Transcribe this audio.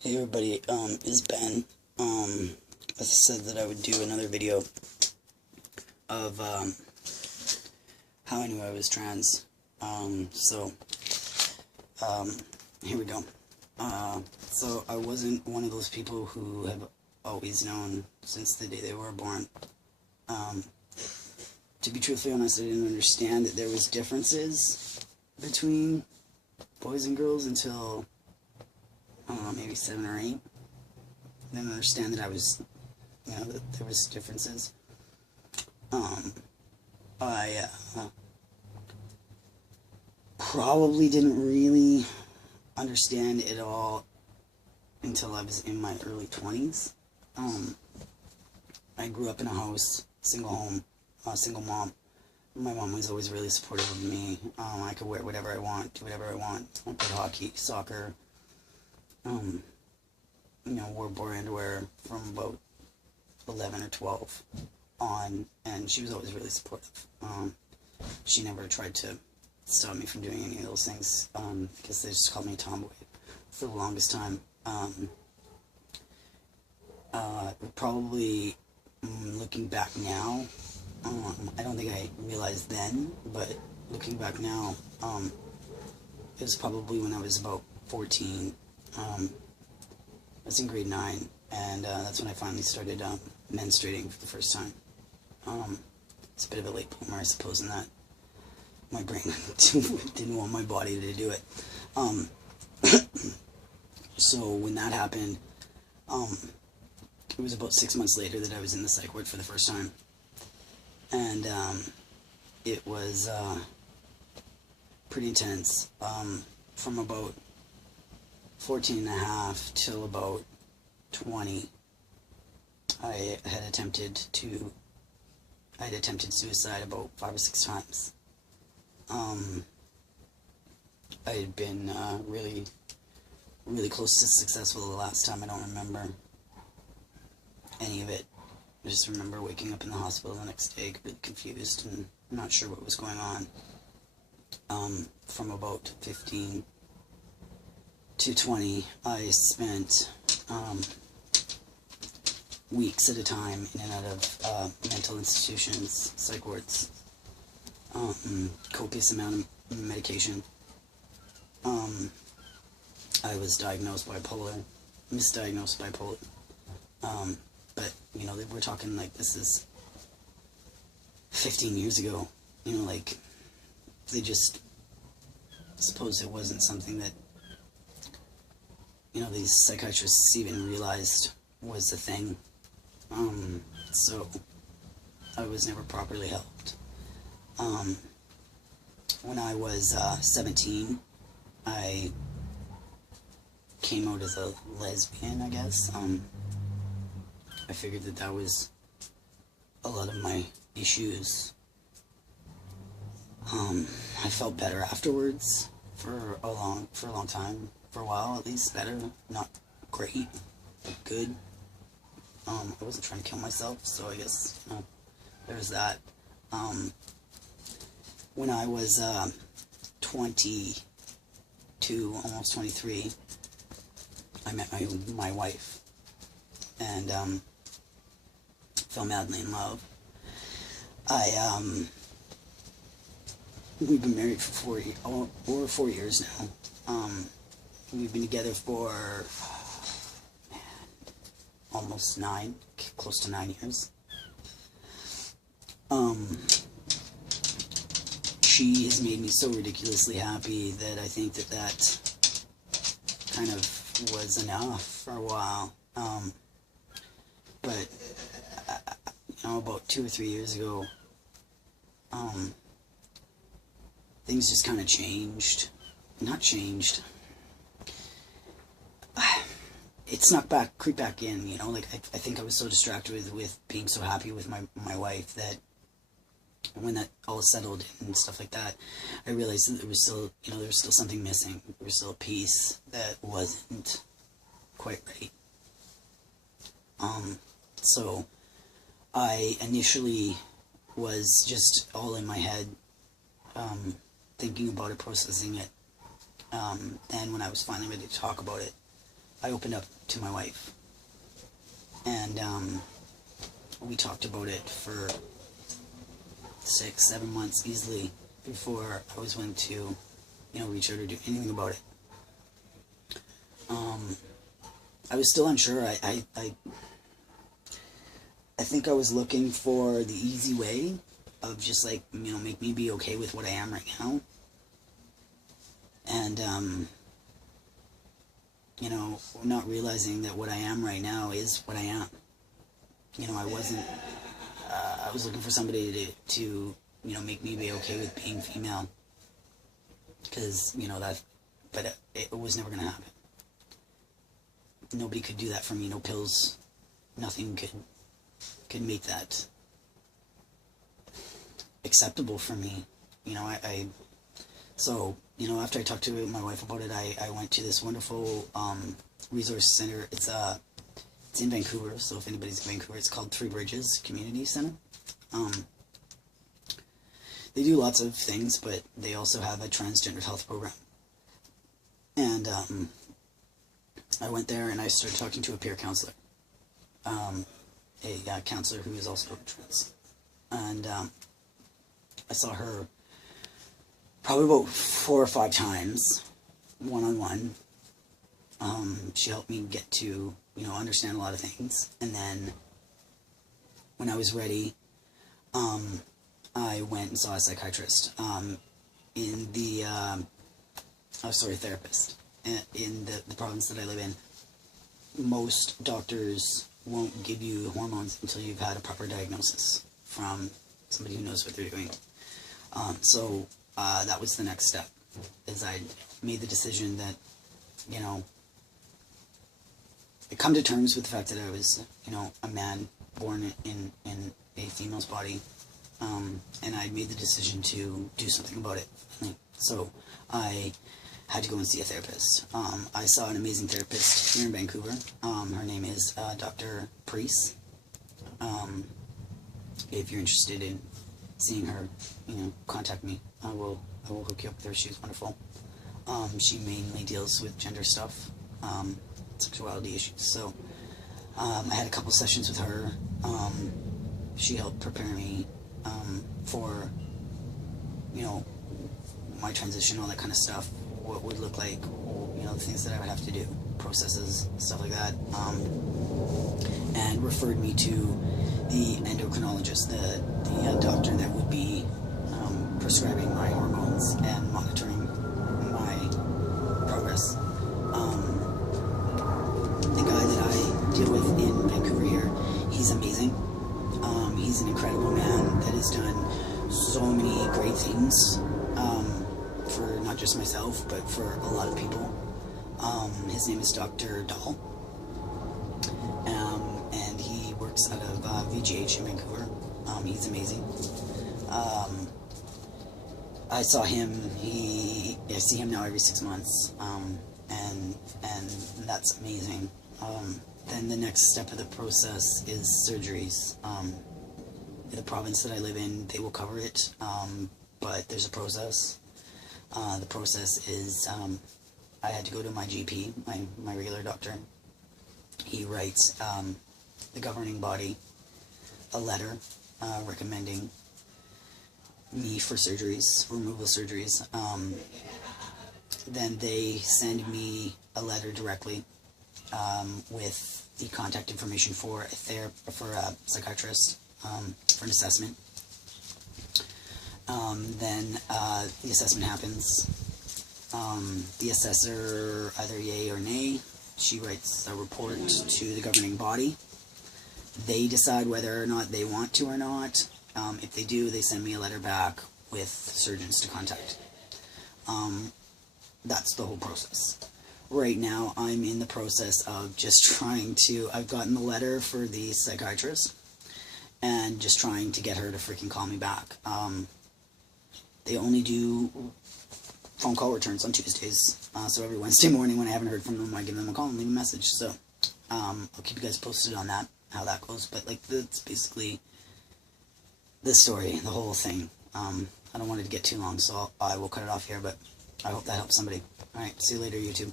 Hey everybody, it's Ben. I said that I would do another video of how I knew I was trans. Here we go. So I wasn't one of those people who have always known since the day they were born. To be truthfully honest, I didn't understand that there was differences between boys and girls until maybe 7 or 8. I didn't understand that I was, that there was differences. I probably didn't really understand it all until I was in my early 20s. I grew up in a house, single home, single mom. My mom was always really supportive of me. I could wear whatever I want, do whatever I want. I played hockey, soccer. Wore boy underwear from about 11 or 12 on, and she was always really supportive. She never tried to stop me from doing any of those things, because they just called me a tomboy for the longest time. Probably, looking back now, I don't think I realized then, but looking back now, it was probably when I was about 14. I was in grade 9, and that's when I finally started menstruating for the first time. It's a bit of a late bloomer, I suppose, in that my brain didn't want my body to do it. So when that happened, it was about 6 months later that I was in the psych ward for the first time. And it was pretty intense. From about 14 and a half till about 20, I had attempted suicide about 5 or 6 times. I had been really close to successful the last time. I don't remember any of it. I just remember waking up in the hospital the next day, really confused and not sure what was going on. From about 15 to 20, I spent weeks at a time in and out of mental institutions, psych wards, copious amount of medication. I was misdiagnosed bipolar. But, we're talking like this is 15 years ago. They just suppose it wasn't something that, these psychiatrists even realized was a thing. So I was never properly helped. When I was 17, I came out as a lesbian, I guess. I figured that was a lot of my issues. I felt better afterwards for a long time, for a while at least. Better, not great, but good. I wasn't trying to kill myself, so I guess there's that. When I was 22, almost 23, I met my wife, and fell madly in love. We've been married for over 4 years now. We've been together for almost 9, close to 9 years. She has made me so ridiculously happy that I think that kind of was enough for a while. But about 2 or 3 years ago, things just kind of changed. Not changed. It creeped back in, I think I was so distracted with being so happy with my wife that when that all settled and stuff like that, I realized that there was still, there was still something missing. There was still a piece that wasn't quite right. So I initially was just all in my head, thinking about it, processing it. Then when I was finally ready to talk about it, I opened up to my wife, and we talked about it for 6-7 months easily before I was willing to, reach out or do anything about it. I was still unsure. I think I was looking for the easy way of just like, make me be okay with what I am right now. And, not realizing that what I am right now is what I am. I wasn't, I was looking for somebody to make me be okay with being female. Because, but it was never going to happen. Nobody could do that for me. No pills, nothing could make that acceptable for me. So, after I talked to my wife about it, I went to this wonderful resource center. It's in Vancouver, so if anybody's in Vancouver, it's called Three Bridges Community Center. They do lots of things, but they also have a transgender health program. And I went there and I started talking to a peer counselor, a counselor who is also trans. And I saw her probably about 4 or 5 times, one-on-one. She helped me get to, understand a lot of things. And then when I was ready, I went and saw a psychiatrist, therapist. In the province that I live in. Most doctors won't give you hormones until you've had a proper diagnosis from somebody who knows what they're doing. So that was the next step, is I made the decision that, I come to terms with the fact that I was, a man born in a female's body, and I made the decision to do something about it. So I had to go and see a therapist. I saw an amazing therapist here in Vancouver. Her name is Dr. Priest. If you're interested in seeing her, contact me. I will hook you up with her. She's wonderful. She mainly deals with gender stuff, sexuality issues. So I had a couple sessions with her. She helped prepare me for, my transition, all that kind of stuff. What would look like, the things that I would have to do, processes, stuff like that, and referred me to the endocrinologist, the doctor that would be prescribing my hormones and monitoring my progress. The guy that I deal with in Vancouver here, he's amazing. He's an incredible man that has done so many great things. For not just myself, but for a lot of people. His name is Dr. Dahl, and he works out of VGH in Vancouver. He's amazing. I saw him. I see him now every 6 months, and that's amazing. Then the next step of the process is surgeries. The province that I live in, they will cover it, but there's a process. The process is, I had to go to my GP, my regular doctor. He writes the governing body a letter recommending me for surgeries, removal surgeries. Then they send me a letter directly with the contact information for a psychiatrist for an assessment. Then the assessment happens. The assessor, either yay or nay, she writes a report to the governing body. They decide whether or not they want to or not. If they do, they send me a letter back with surgeons to contact. That's the whole process. Right now, I'm in the process of just trying to, I've gotten the letter for the psychiatrist, and just trying to get her to freaking call me back. They only do phone call returns on Tuesdays, so every Wednesday morning when I haven't heard from them, I give them a call and leave a message. So I'll keep you guys posted on that, how that goes. But like, that's basically the story, the whole thing. I don't want it to get too long, so I will cut it off here, but I hope that helps somebody. Alright, see you later, YouTube.